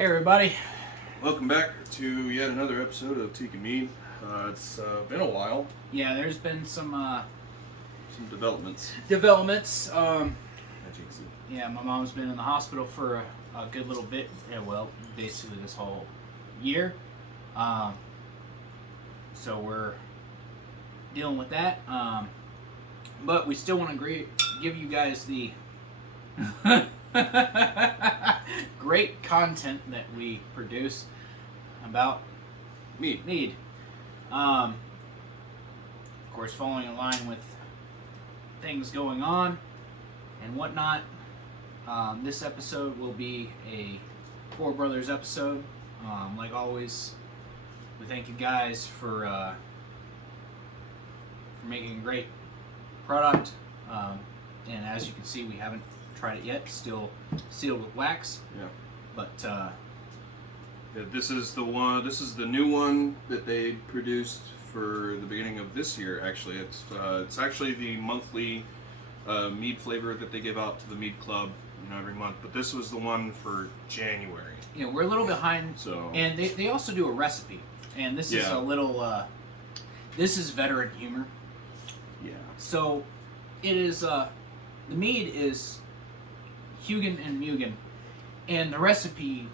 Hey everybody. Welcome back to yet another episode of Teak&Mead. It's been a while. Yeah, there's been some Developments. As you can see. Yeah, my mom's been in the hospital for a good little bit. Yeah, well, basically this whole year. So we're dealing with that. But we still want to give you guys the great content that we produce about mead. Of course, following in line with things going on and whatnot. This episode will be a Four Brothers episode. Like always, we thank you guys for making a great product. And as you can see, we haven't tried it yet. Still sealed with wax. Yeah. But yeah, this is the one. This is the new one that they produced for the beginning of this year. Actually, it's actually the monthly mead flavor that they give out to the mead club, every month. But this was the one for January. Yeah, we're a little behind. So, and they also do a recipe, and this is a little. This is veteran humor. Yeah. So, it is. The mead is Huginn and Munnin, and the recipe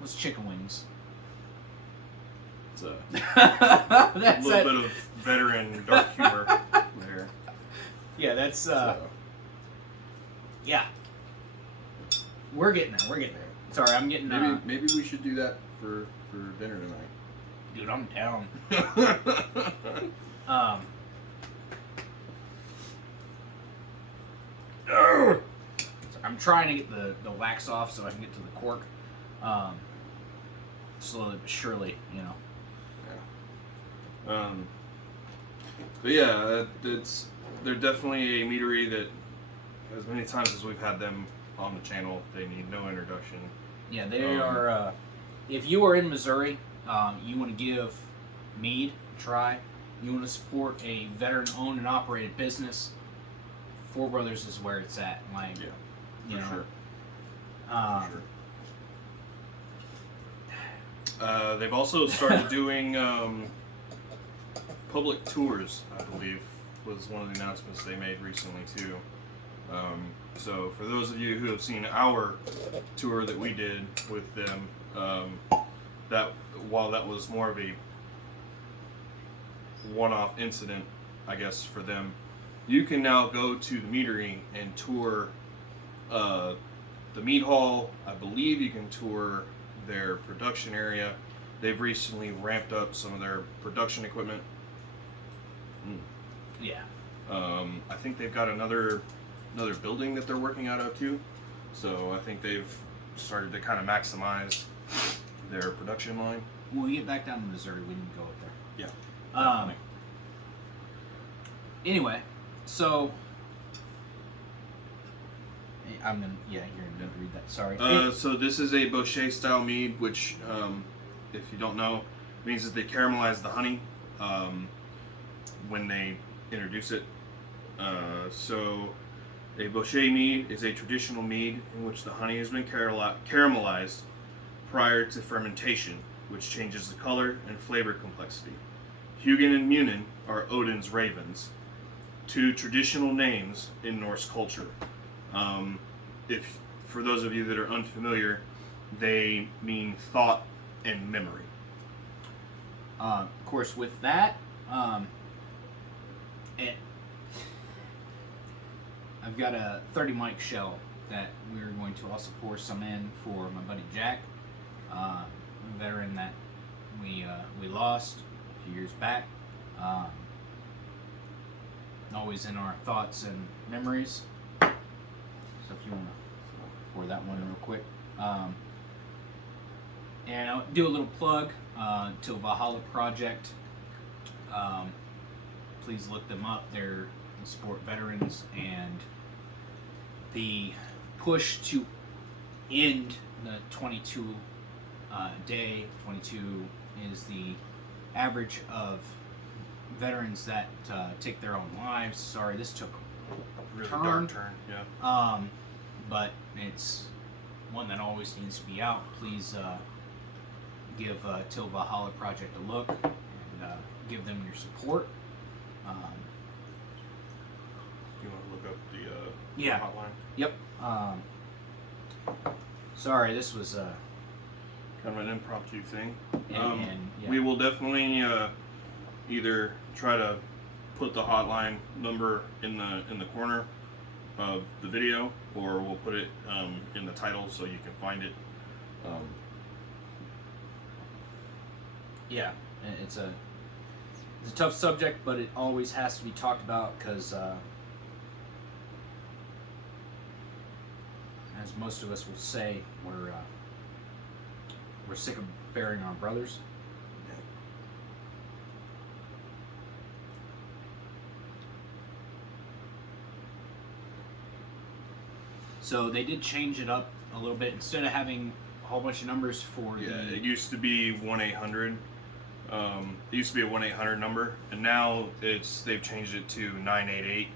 was chicken wings. It's a That's little bit of veteran dark humor there. Yeah, that's yeah. We're getting there. We're getting there. Sorry, I'm getting. Maybe we should do that for dinner tonight. Dude, I'm down. I'm trying to get the wax off so I can get to the cork. Slowly but surely, Yeah. But yeah, they're definitely a meadery that, as many times as we've had them on the channel, they need no introduction. Yeah, they are. If you are in Missouri, you want to give mead a try. You want to support a veteran-owned and operated business. Four Brothers is where it's at. Like, for sure. They've also started doing public tours, I believe, was one of the announcements they made recently too. So for those of you who have seen our tour that we did with them, that while that was more of a one-off incident, I guess, for them, you can now go to the meadery and tour the mead hall. I believe you can tour their production area. They've recently ramped up some of their production equipment. Yeah. I think they've got another building that they're working out of too. So I think they've started to kind of maximize their production line. When we get back down to Missouri, we need to go up there. Yeah. Anyway, so I'm gonna you're gonna read that. Sorry. So this is a bochet style mead, which, if you don't know, means that they caramelize the honey when they introduce it. So a bochet mead is a traditional mead in which the honey has been caramelized prior to fermentation, which changes the color and flavor complexity. Huginn and Munnin are Odin's ravens, two traditional names in Norse culture. If for those of you that are unfamiliar, they mean thought and memory. Of course, with that, I've got a 30 mic shell that we're going to also pour some in for my buddy Jack, a veteran that we lost a few years back. Always in our thoughts and memories. So if you want to pour that one real quick. And I'll do a little plug to Valhalla Project. Please look them up. They support veterans, and the push to end the 22 day. 22 is the average of veterans that take their own lives. Sorry, this took a Really dark turn. Yeah. But it's one that always needs to be out. Please give Till Valhalla Project a look and give them your support. You want to look up the Yeah. hotline? Yep. Sorry, this was Kind of an impromptu thing. and yeah. We will definitely either try to put the hotline number in the corner of the video, or we'll put it in the title so you can find it. Yeah, it's a tough subject, but it always has to be talked about because, as most of us will say, we're sick of burying our brothers. So they did change it up a little bit. Instead of having a whole bunch of numbers for It used to be 1-800. It used to be a 1-800 number, and now they've changed it to 988.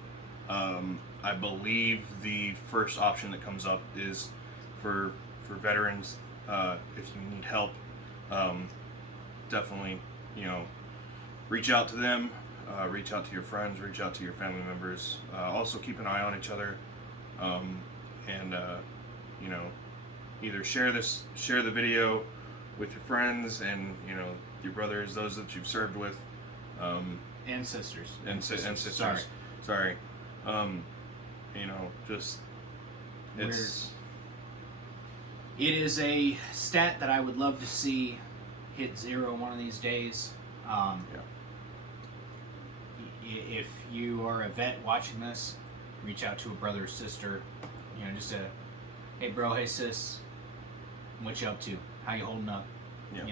I believe the first option that comes up is for veterans. If you need help, definitely, reach out to them, reach out to your friends, reach out to your family members. Also keep an eye on each other, and either share the video with your friends and your brothers, those that you've served with, and sisters. and sisters. Sorry. Just It is a stat that I would love to see hit 0 one of these days. If you are a vet watching this, reach out to a brother or sister. Just hey bro, hey sis, what you up to? How you holding up? Yeah.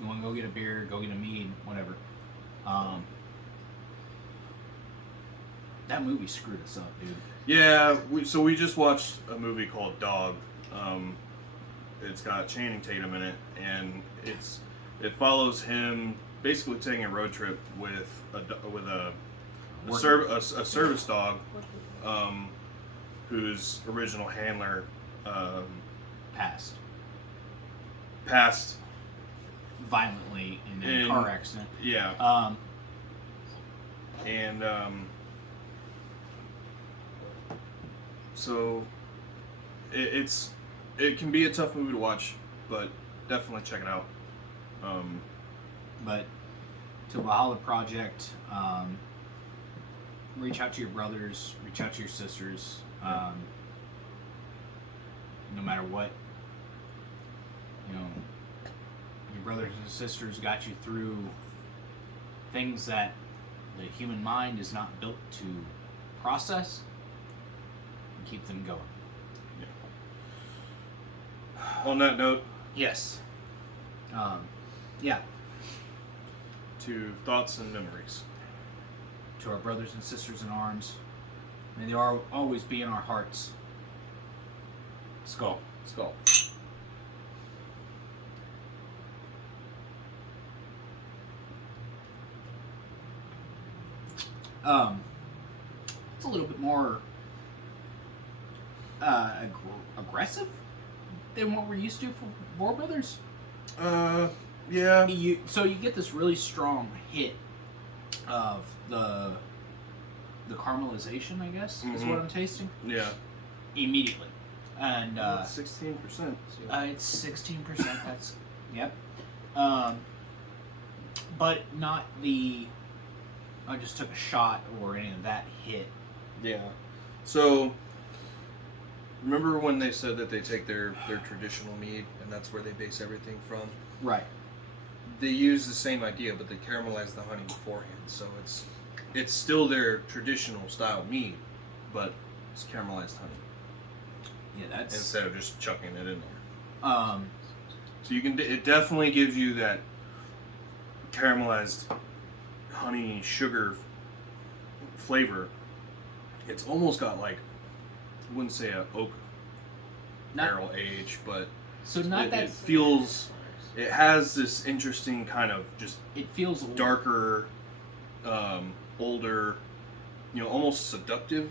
You want to go get a beer, go get a mead, whatever. That movie screwed us up, dude. Yeah, we just watched a movie called Dog. It's got Channing Tatum in it, and it follows him basically taking a road trip with a service dog, whose original handler passed violently in a car accident. Yeah. And so it can be a tough movie to watch, but definitely check it out. But to Valhalla Project, reach out to your brothers, reach out to your sisters. No matter what, your brothers and sisters got you through things that the human mind is not built to process, and keep them going. On that note, Yes. Yeah. to thoughts and memories. To our brothers and sisters in arms, may they always be in our hearts. Skøl. Skøl. It's a little bit more aggressive than what we're used to for War Brothers. Yeah. So you get this really strong hit of the caramelization, I guess, is what I'm tasting. Yeah. Immediately. And 16%. it's 16%. That's yep. But not the I just took a shot or any of that hit. Yeah. So remember when they said that they take their traditional mead and that's where they base everything from? Right. They use the same idea, but they caramelize the honey beforehand, so it's still their traditional style mead, but it's caramelized honey. Yeah, that's instead of just chucking it in there. So you can. It definitely gives you that caramelized honey sugar flavor. It's almost got like, I wouldn't say a oak barrel age, but it feels. It has this interesting kind of just. It feels darker, older, almost seductive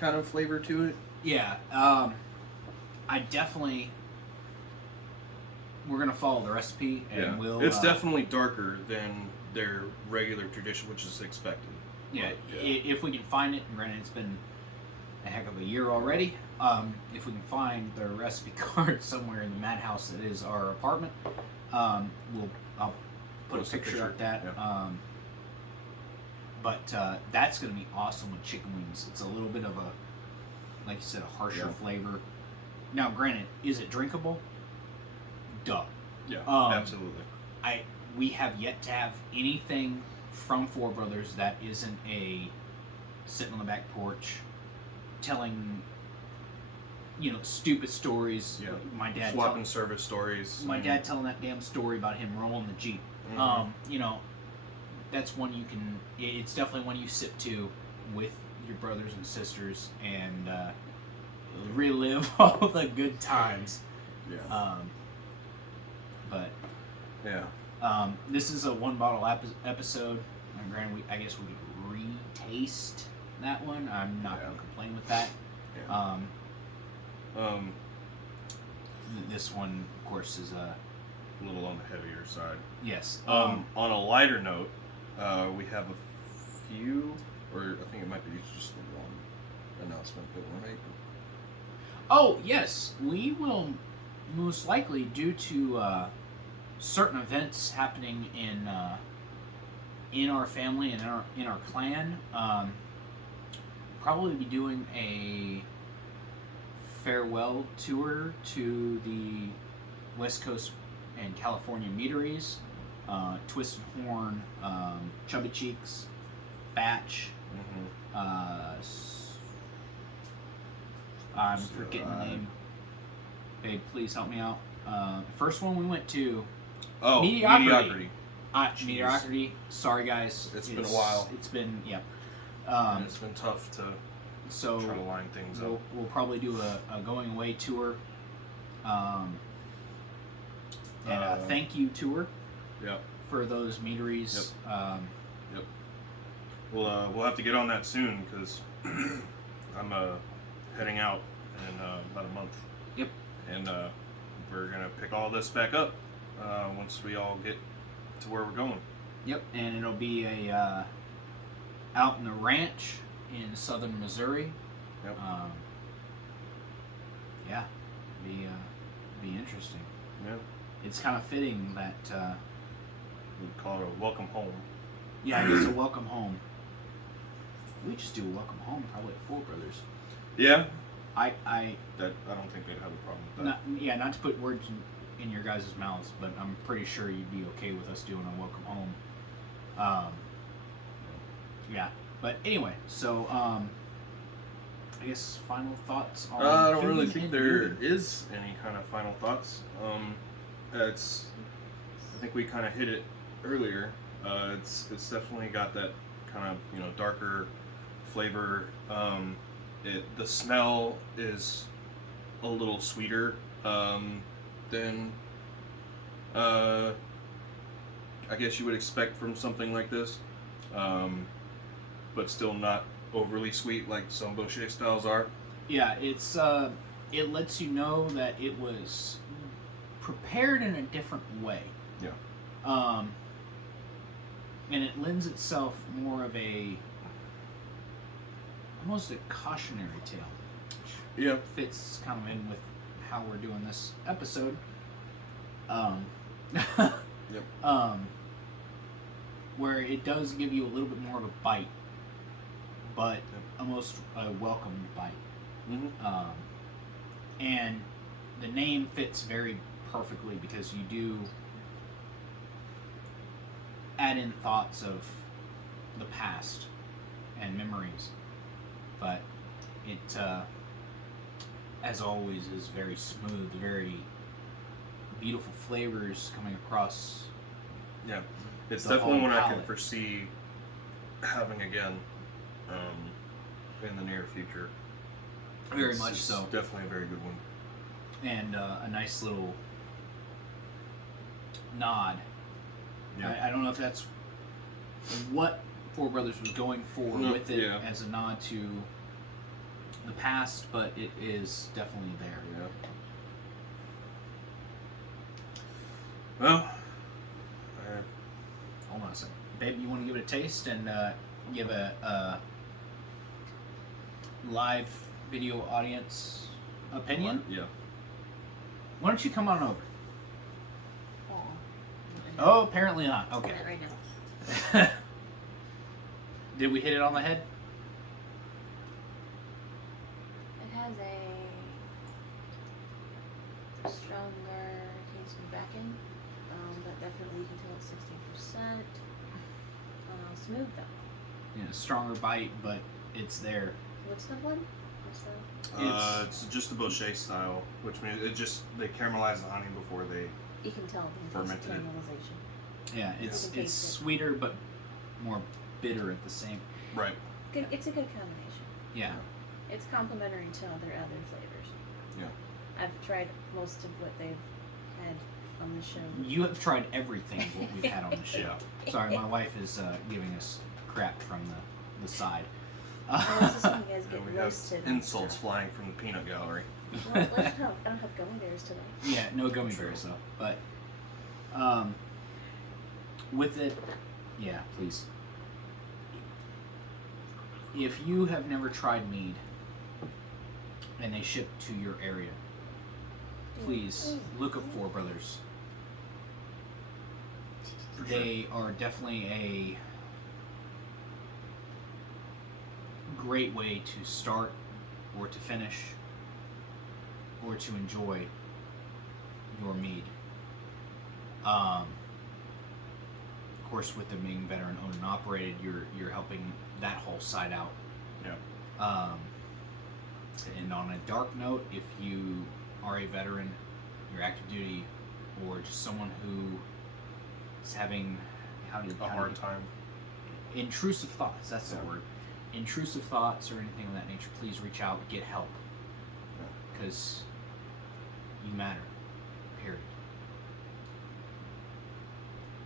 kind of flavor to it. Yeah. I definitely we're gonna follow the recipe, and it's definitely darker than their regular tradition, which is expected. Yeah, if we can find it, and granted it's been a heck of a year already. If we can find the recipe card somewhere in the madhouse that is our apartment, I'll put a picture of that. Yeah. But that's gonna be awesome with chicken wings. It's a little bit of a, like you said, a harsher flavor. Now, granted, is it drinkable? Duh. Yeah, absolutely. We have yet to have anything from Four Brothers that isn't a sitting on the back porch telling, stupid stories. Yeah. My dad swapping service stories. My dad telling that damn story about him rolling the Jeep. Mm-hmm. That's one you can. It's definitely one you sip to with your brothers and sisters and relive all the good times. Yeah. But yeah. This is a one bottle episode. And granted, I guess we could retaste that one. I'm not going to complain with that. Yeah. This one, of course, is a little on the heavier side. Yes. On a lighter note, we have a few, or I think it might be just the one announcement that we're making. Oh yes, we will most likely, due to certain events happening in our family and in our clan, probably be doing a farewell tour to the West Coast and California meaderies, Twisted Horn, Chubby Cheeks, Batch. Mm-hmm. I'm forgetting the name. Babe, please help me out. First one we went to. Oh, Mediocrity. Mediocrity. Sorry, guys. It's been a while. It's been, yeah. It's been tough to try to line things up. We'll probably do a going away tour. And a thank you tour. Yep. For those meaderies. Yep. Yep. We'll have to get on that soon because I'm heading out in about a month. Yep. And we're gonna pick all this back up once we all get to where we're going. Yep. And it'll be a out in a ranch in southern Missouri. Yep. Yeah. Be interesting. Yeah. It's kind of fitting that. We call it a welcome home. Yeah, it's a welcome home. We just do a welcome home probably at Four Brothers. Yeah. I don't think they'd have a problem with that. Not to put words in your guys' mouths, but I'm pretty sure you'd be okay with us doing a welcome home. Yeah. But anyway, so I guess final thoughts on I don't really Huginn think and there Munnin. is any kind of final thoughts. I think we kind of hit it earlier. It's definitely got that kind of darker flavor. The smell is a little sweeter than I guess you would expect from something like this, but still not overly sweet like some bochet styles are. Yeah, it's it lets you know that it was prepared in a different way. Yeah. And it lends itself more of almost a cautionary tale. Which Yeah. fits kind of in with how we're doing this episode. Yep. Where it does give you a little bit more of a bite, but almost a welcomed bite. Mm-hmm. And the name fits very perfectly because you do add in thoughts of the past and memories, but it, as always, is very smooth, very beautiful flavors coming across. Yeah, it's the definitely whole one I can palate. foresee having again in the near future. Very much so. Definitely a very good one. And a nice little nod. Yeah. I don't know if that's what Four Brothers was going for with it as a nod to the past, but it is definitely there. Well, Hold on a second. Babe, you want to give it a taste and give a live video audience opinion? Yeah. Why don't you come on over? Oh, Oh, apparently not. Okay. Right now. Did we hit it on the head? It has a stronger taste in back end, but definitely you can tell it's 16%. Smooth though. Yeah, stronger bite, but it's there. What's the one? What's the? It's just a bochet style, which means they caramelize the honey before they. You can tell the Fermented. caramelization. Yeah, it's You can it's taste it. sweeter but more bitter at the same. Right. Good. It's a good combination. Yeah. It's complementary to their other flavors. Yeah. I've tried most of what they've had on the show. You have tried everything what we've had on the show. Yeah. Sorry, my wife is giving us crap from the side. I was just when you guys get And we have roasted. insults flying from the peanut gallery. Well, I don't have gummy bears today. Yeah, no gummy bears though. But with it, yeah, please. If you have never tried mead and they ship to your area, please look up Four Brothers. For They are definitely a great way to start or to finish or to enjoy your mead. Of course, with them being veteran owned and operated, you're helping that whole side out. Yeah. And on a dark note, if you are a veteran, you're active duty, or just someone who is having A hard time. intrusive thoughts, that's the Yeah. word, intrusive thoughts or anything of that nature, please reach out, get help, because you matter, period.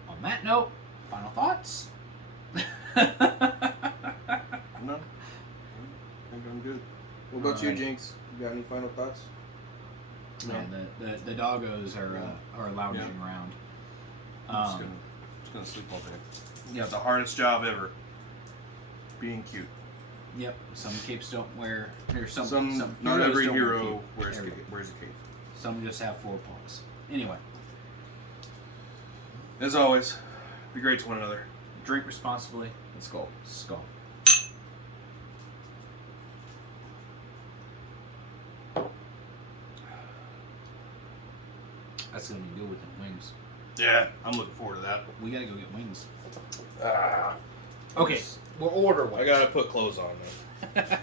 On that note, final thoughts? No. I think I'm good. What about you, Alright. Jinx? You got any final thoughts? Yeah, the doggos are lounging around. I'm just gonna sleep all day. Yeah, the hardest job ever. Being cute. Yep, some capes don't wear. There's some not heroes every don't wear hero cape. wears There we go. wears a cape. Some just have 4 paws. Anyway, As always, be great to one another. drink responsibly. Let's go. Skøl. That's gonna be good with the wings. Yeah, I'm looking forward to that. We gotta go get wings. Ah. Okay, we'll order I one. gotta put clothes on, man.